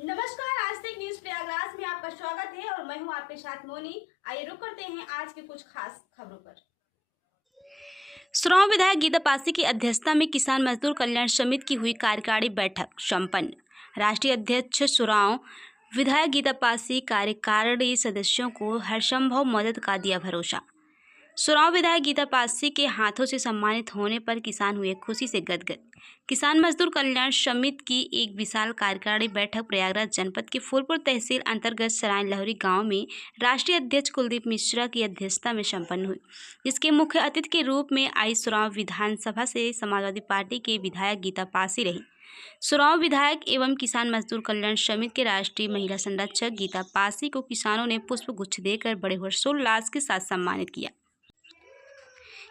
नमस्कार, आज तक न्यूज प्रयागराज में आपका स्वागत है और मैं हूं आपके साथ मोनी। आइए रुक करते हैं आज के कुछ खास खबरों पर। सुराव विधायक गीता पासी की अध्यक्षता में किसान मजदूर कल्याण समिति की हुई कार्यकारी बैठक संपन्न। राष्ट्रीय अध्यक्ष सुराव विधायक गीता पासी कार्यकारिणी सदस्यों को हरसंभव मदद का दिया भरोसा। सुराव विधायक गीता पासी के हाथों से सम्मानित होने पर किसान हुए खुशी से गदगद। किसान मजदूर कल्याण समिति की एक विशाल कार्यकारिणी बैठक प्रयागराज जनपद के फूलपुर तहसील अंतर्गत सराय लहरी गांव में राष्ट्रीय अध्यक्ष कुलदीप मिश्रा की अध्यक्षता में संपन्न हुई, जिसके मुख्य अतिथि के रूप में आई सुराव विधानसभा से समाजवादी पार्टी के विधायक गीता पासी रही। सुराव विधायक एवं किसान मजदूर कल्याण समिति के राष्ट्रीय महिला संरक्षक गीता पासी को किसानों ने पुष्प गुच्छ देकर बड़े हर्षोल्लास के साथ सम्मानित किया।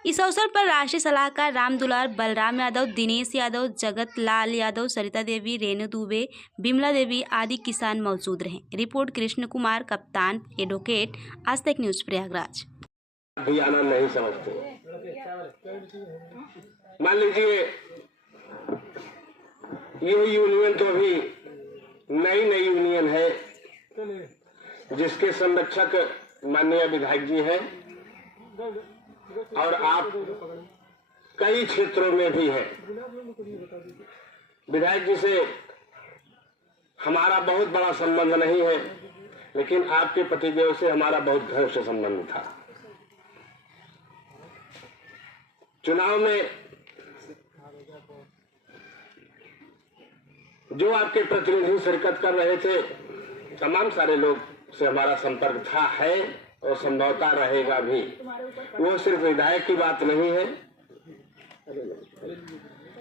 इस अवसर पर राष्ट्रीय सलाहकार राम दुलार, बलराम यादव, दिनेश यादव, जगत लाल यादव, सरिता देवी, रेणु दुबे, बिमला देवी आदि किसान मौजूद रहे। रिपोर्ट कृष्ण कुमार, कप्तान, एडवोकेट, आज तक न्यूज प्रयागराज। भी आना नहीं समझते। मान लीजिए ये यूनियन तो अभी नई यूनियन है, जिसके संरक्षक माननीय विधायक जी हैं और आप कई क्षेत्रों में भी हैं। विधायक जी से हमारा बहुत बड़ा संबंध नहीं है, लेकिन आपके पतिदेव से हमारा बहुत घनिष्ठ संबंध था। चुनाव में जो आपके प्रतिनिधि शिरकत कर रहे थे, तमाम सारे लोग से हमारा संपर्क था, है और संभवतः रहेगा भी। वो सिर्फ विधायक की बात नहीं है,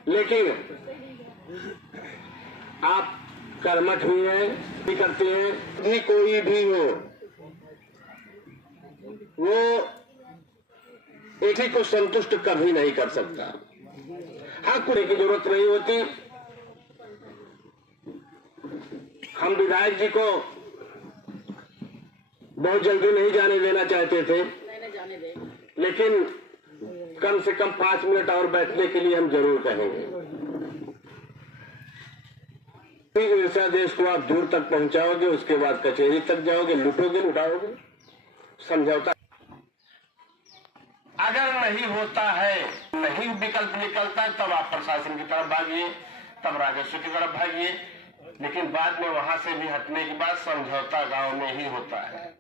लेकिन आप कर्मठ भी हैं, भी करते हैं। भी कोई भी हो, वो एक ही को संतुष्ट कभी नहीं कर सकता। हाँ, कुछ की जरूरत नहीं होती। हम विधायक जी को बहुत जल्दी नहीं जाने देना चाहते थे, लेकिन कम से कम 5 मिनट और बैठने के लिए हम जरूर कहेंगे। ईर्ष्या देश को आप दूर तक पहुंचाओगे, उसके बाद कचहरी तक जाओगे, लूटोगे, लुटाओगे। समझौता अगर नहीं होता है, नहीं विकल्प निकलता है, तब आप प्रशासन की तरफ भागिए, तब राजस्व की तरफ भागिए, लेकिन बाद में वहां से भी हटने के बाद समझौता गांव में ही होता है।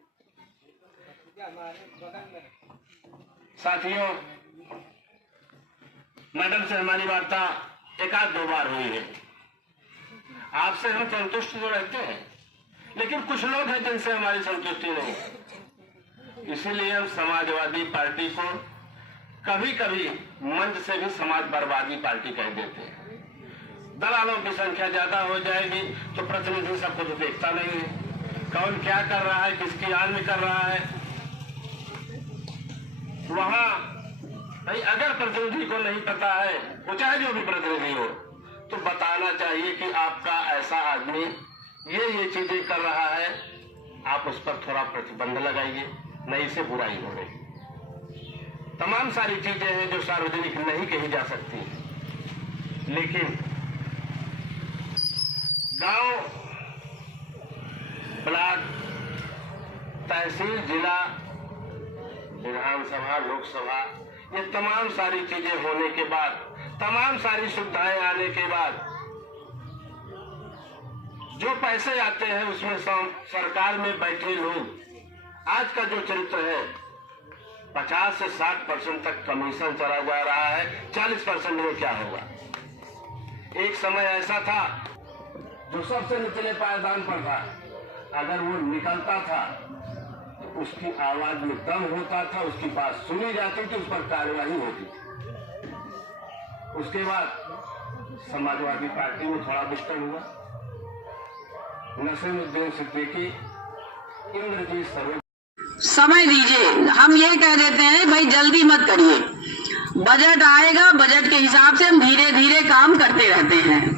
साथियों, मैडम से हमारी वार्ता एक आध 2 बार हुई है। आपसे हम संतुष्ट तो रहते हैं, लेकिन कुछ लोग हैं जिनसे हमारी संतुष्टि नहीं है। इसीलिए हम समाजवादी पार्टी को कभी कभी मंच से भी समाज बर्बादी पार्टी कह देते हैं। दलालों की संख्या ज्यादा हो जाएगी तो प्रतिनिधि सब कुछ देखता नहीं है, कौन क्या कर रहा है, किसकी आड़ में कर रहा है। वहां भाई अगर प्रतिनिधि को नहीं पता है, वो चाहे जो भी प्रतिनिधि हो, तो बताना चाहिए कि आपका ऐसा आदमी ये चीजें कर रहा है, आप उस पर थोड़ा प्रतिबंध लगाइए, नहीं से बुराई हो रही। तमाम सारी चीजें हैं जो सार्वजनिक नहीं कही जा सकती, लेकिन गांव, ब्लॉक, तहसील, जिला, विधानसभा, लोकसभा, ये तमाम सारी चीजें होने के बाद, तमाम सारी सुविधाएं आने के बाद, जो पैसे आते हैं उसमें सरकार में बैठे लोग, आज का जो चरित्र है, 50 से 60% तक कमीशन चला जा रहा है। 40% में क्या होगा? एक समय ऐसा था जो सबसे निचले पायदान पर था, अगर वो निकलता था तो उसकी आवाज में दम होता था, उसकी बात सुनी जाती थी, उस पर कार्यवाही होती थी। उसके बाद समाजवादी पार्टी में थोड़ा विस्तार हुआ, नसीरुद्दीन सिद्दीकी, इंद्रजीत सरोज। समय दीजिए, हम ये कह देते हैं भाई जल्दी मत करिए, बजट आएगा, बजट के हिसाब से हम धीरे धीरे काम करते रहते हैं।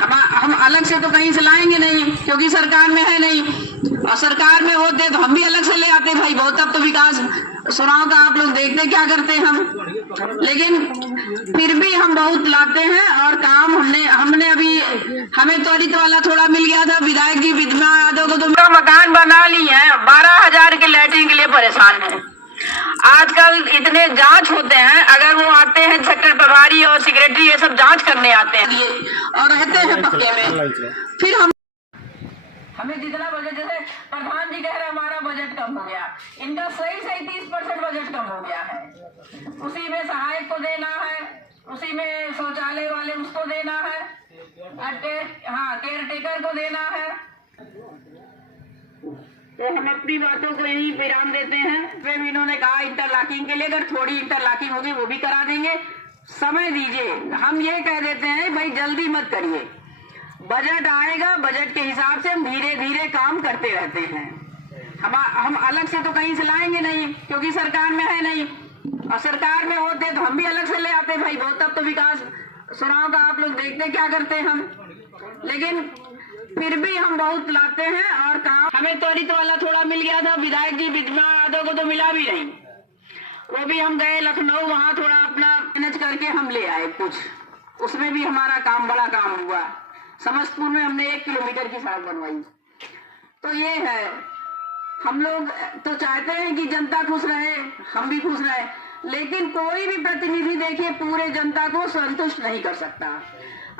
हम अलग से तो कहीं से लाएंगे नहीं, क्योंकि सरकार में है नहीं, और सरकार में होते तो हम भी अलग से ले आते भाई। बहुत अब तो विकास सुनाओ का आप लोग देखते क्या करते हैं हम, लेकिन फिर भी हम बहुत लाते हैं और काम हमने अभी हमें त्वरित वाला थोड़ा मिल गया था, विधायक जी विधवा यादव को तो मकान बना ली है, 12,000 के लैट्रिन के लिए परेशान है। आजकल इतने जांच होते हैं, अगर वो आते हैं सेक्टर प्रभारी और सेक्रेटरी ये सब जांच करने आते हैं ये और रहते हैं पक्के में, फिर हमें जितना बजट, जैसे प्रधान जी कह रहे हैं हमारा बजट कम हो गया, इनका सही 30% बजट कम हो गया है। उसी में सहायक को देना है, उसी में शौचालय वाले उसको देना है, केयर टेकर को देना है। तो हम अपनी बातों को यही विराम देते हैं। फिर इन्होंने कहा इंटरलॉकिंग के लिए अगर थोड़ी इंटरलॉकिंग होगी वो भी करा देंगे, समय दीजिए। हम ये कह देते हैं भाई जल्दी मत करिए, बजट आएगा, बजट के हिसाब से हम धीरे धीरे काम करते रहते हैं। हम अलग से तो कहीं से लाएंगे नहीं, क्योंकि सरकार में है नहीं, और सरकार में होते तो हम भी अलग से ले आते भाई। बहुत तब तो विकास सुनाव का आप लोग देखते क्या करते हैं हम, लेकिन फिर भी हम बहुत लाते हैं और काम। हमें त्वरित वाला थोड़ा मिल गया था, विधायक जी विधवा यादव को तो मिला भी नहीं, वो भी हम गए लखनऊ, वहां थोड़ा अपना मैनेज करके हम ले आए कुछ, उसमें भी हमारा काम बड़ा काम हुआ। समस्तपुर में हमने 1 किलोमीटर की सड़क बनवाई। तो ये है, हम लोग तो चाहते हैं कि जनता खुश रहे, हम भी खुश रहे, लेकिन कोई भी प्रतिनिधि देखिए पूरे जनता को संतुष्ट नहीं कर सकता।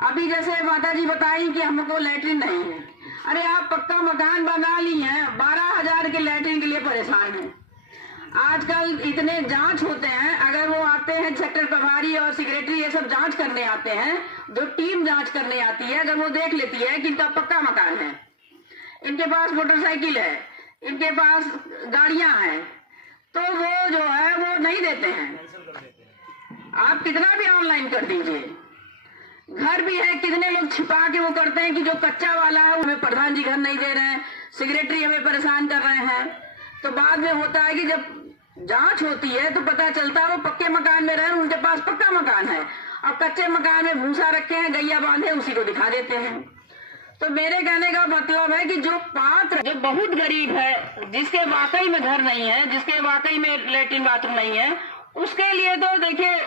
अभी जैसे माता जी बताई कि हमको लैट्रिन नहीं है, अरे आप पक्का मकान बना ली हैं, 12,000 के लैट्रिन के लिए परेशान हैं। आजकल इतने जांच होते हैं, अगर वो आते हैं सेक्टर प्रभारी और सेक्रेटरी ये सब जांच करने आते हैं, जो टीम जांच करने आती है, अगर वो देख लेती है कि इनका पक्का मकान है, इनके पास मोटरसाइकिल है, इनके पास गाड़ियां हैं, तो वो जो है वो नहीं देते हैं। आप कितना भी ऑनलाइन कर दीजिए, घर भी है, कितने लोग छिपा के वो करते हैं कि जो कच्चा वाला है हमें प्रधान जी घर नहीं दे रहे हैं, सेक्रेटरी हमें परेशान कर रहे हैं। तो बाद में होता है कि जब जांच होती है तो पता चलता है वो पक्के मकान में रहे, उनके पास पक्का मकान है, और कच्चे मकान में भूसा रखे हैं, गैया बांधे, उसी को दिखा देते हैं। तो मेरे कहने का मतलब है कि जो पात्र, जो बहुत गरीब है, जिसके वाकई में घर नहीं है, जिसके वाकई में लेट्रिन बाथरूम नहीं है, उसके लिए तो देखिए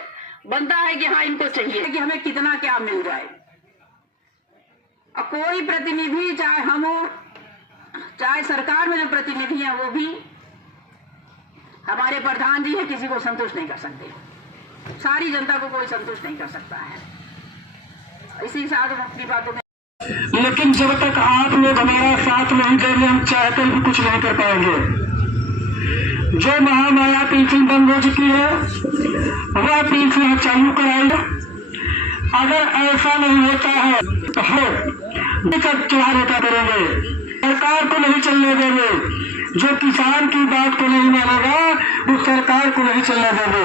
बनता है कि हाँ इनको चाहिए कि हमें कितना क्या मिल जाए। अब कोई प्रतिनिधि, चाहे हम हो चाहे सरकार में जो प्रतिनिधि है वो भी, हमारे प्रधान जी है, किसी को संतुष्ट नहीं कर सकते, सारी जनता को कोई संतुष्ट नहीं कर सकता है। इसी साथ हम अपनी बातों में, लेकिन जब तक आप लोग हमारा साथ नहीं देंगे, हम चाहकर भी कुछ नहीं कर पाएंगे। जो महामाया पेंशन बंद हो चुकी है वह पेंशन चालू कराएंगे। अगर ऐसा नहीं होता है तो हम चुनाव करेंगे, सरकार को नहीं चलने देंगे। जो किसान की बात को नहीं मानेगा उस सरकार को नहीं चलने देंगे।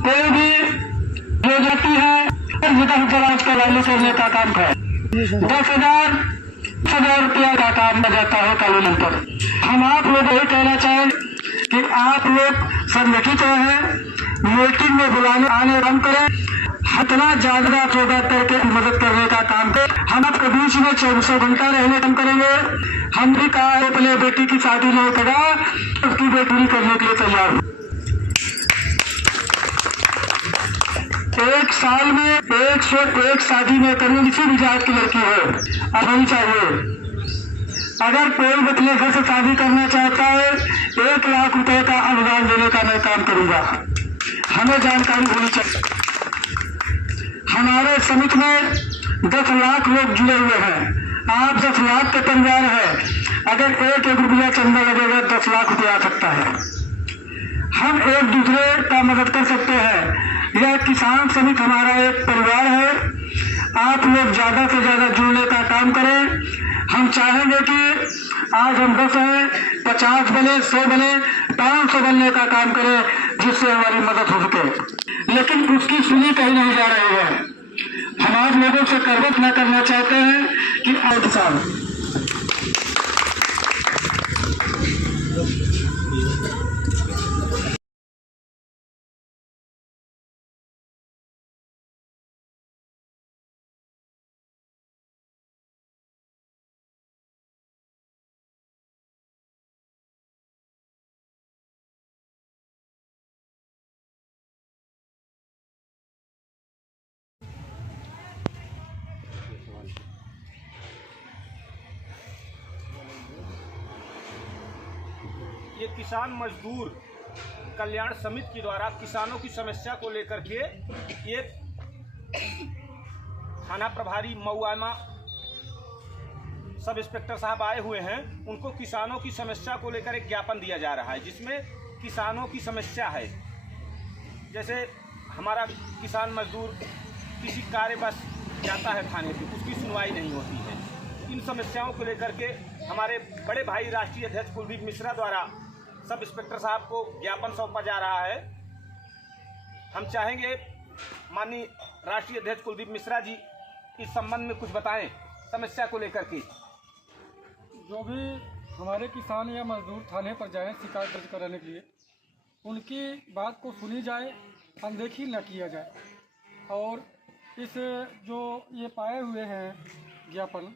कोई भी जो जाती है दराज कराने करने का काम है, 10,000 रुपया का काम हो जाता है कानून पर। हम आप लोग यही कहना चाहें कि आप लोग संगठित हैं, मीटिंग में बुलाने आने काम करें, इतना ज्यादा होगा करके मदद करने का काम करें। हम आपके बीच में 24 घंटा रहने काम करेंगे। हम भी कहा है अपने बेटी की शादी नहीं करा, उसकी बेटी करने के लिए तैयार हूँ। 1 साल में 101 शादी में करूँ, किसी भी जात की लड़की हो, अब होनी चाहिए। अगर कोई अपने घर से शादी करना चाहता है, 1 लाख रुपए का अनुदान देने का मैं काम करूंगा। हमें जानकारी होनी चाहिए। हमारे समिति में 10 लाख लोग जुड़े हुए हैं। आप 10 लाख के परिवार है, अगर 1 रुपया चंदा लगेगा 10 लाख रुपया आ सकता है। हम एक दूसरे का मदद कर सकते हैं। यह किसान समिति हमारा एक परिवार है। आप लोग ज्यादा से ज्यादा जुड़ने का काम करें। हम चाहेंगे कि आज हम 10 हैं, 50 बने, 100 बने, 500 बनने का काम करें, जिससे हमारी मदद हो सके। लेकिन उसकी सुनी कहीं नहीं जा रही है। हम आप लोगों से करवट न करना चाहते हैं कि आज साल किसान मजदूर कल्याण समिति के द्वारा किसानों की समस्या को लेकर के ये थाना प्रभारी मऊआमा सब इंस्पेक्टर साहब आए हुए हैं। उनको किसानों की समस्या को लेकर एक ज्ञापन दिया जा रहा है, जिसमें किसानों की समस्या है। जैसे हमारा किसान मजदूर किसी कार्य बस जाता है थाने पे, उसकी सुनवाई नहीं होती है। इन समस्याओं को लेकर के हमारे बड़े भाई राष्ट्रीय अध्यक्ष कुलदीप मिश्रा द्वारा सब इंस्पेक्टर साहब को ज्ञापन सौंपा जा रहा है। हम चाहेंगे माननीय राष्ट्रीय अध्यक्ष कुलदीप मिश्रा जी इस संबंध में कुछ बताएं समस्या को लेकर के। जो भी हमारे किसान या मजदूर थाने पर जाएं शिकायत दर्ज कराने के लिए, उनकी बात को सुनी जाए, अनदेखी न किया जाए। और इस जो ये पाए हुए हैं ज्ञापन,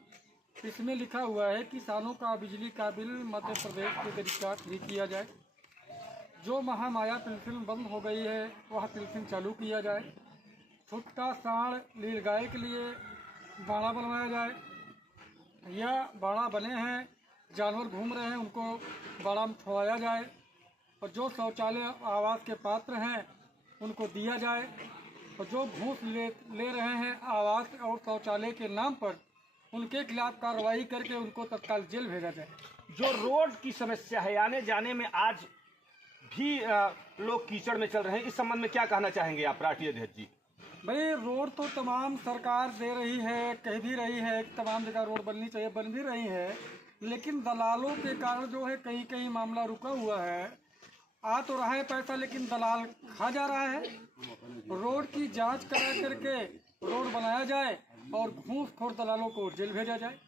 इसमें लिखा हुआ है किसानों का बिजली का बिल मध्य प्रदेश के तरीका फ्री किया जाए। जो महामाया पेंशन बंद हो गई है वह पेंशन चालू किया जाए। छुट्टा साढ़ नीलगाय के लिए बाड़ा बनवाया जाए, या बाड़ा बने हैं जानवर घूम रहे हैं उनको बाड़ा में छोड़ाया जाए। और जो शौचालय आवास के पात्र हैं उनको दिया जाए। और जो घूस ले रहे हैं आवास और शौचालय के नाम पर, उनके खिलाफ कार्रवाई करके उनको तत्काल जेल भेजा जाए। जो रोड की समस्या है, आने जाने में आज भी लोग कीचड़ में चल रहे हैं, इस संबंध में क्या कहना चाहेंगे आप राष्ट्रीय अध्यक्ष जी? भाई रोड तो तमाम सरकार दे रही है, कह भी रही है तमाम जगह रोड बननी चाहिए, बन भी रही है, लेकिन दलालों के कारण जो है कहीं कहीं मामला रुका हुआ है। आ तो रहा है पैसा लेकिन दलाल खा जा रहा है। रोड की जांच करा करके रोड बनाया जाए और घूसखोर दलालों को जेल भेजा जाए।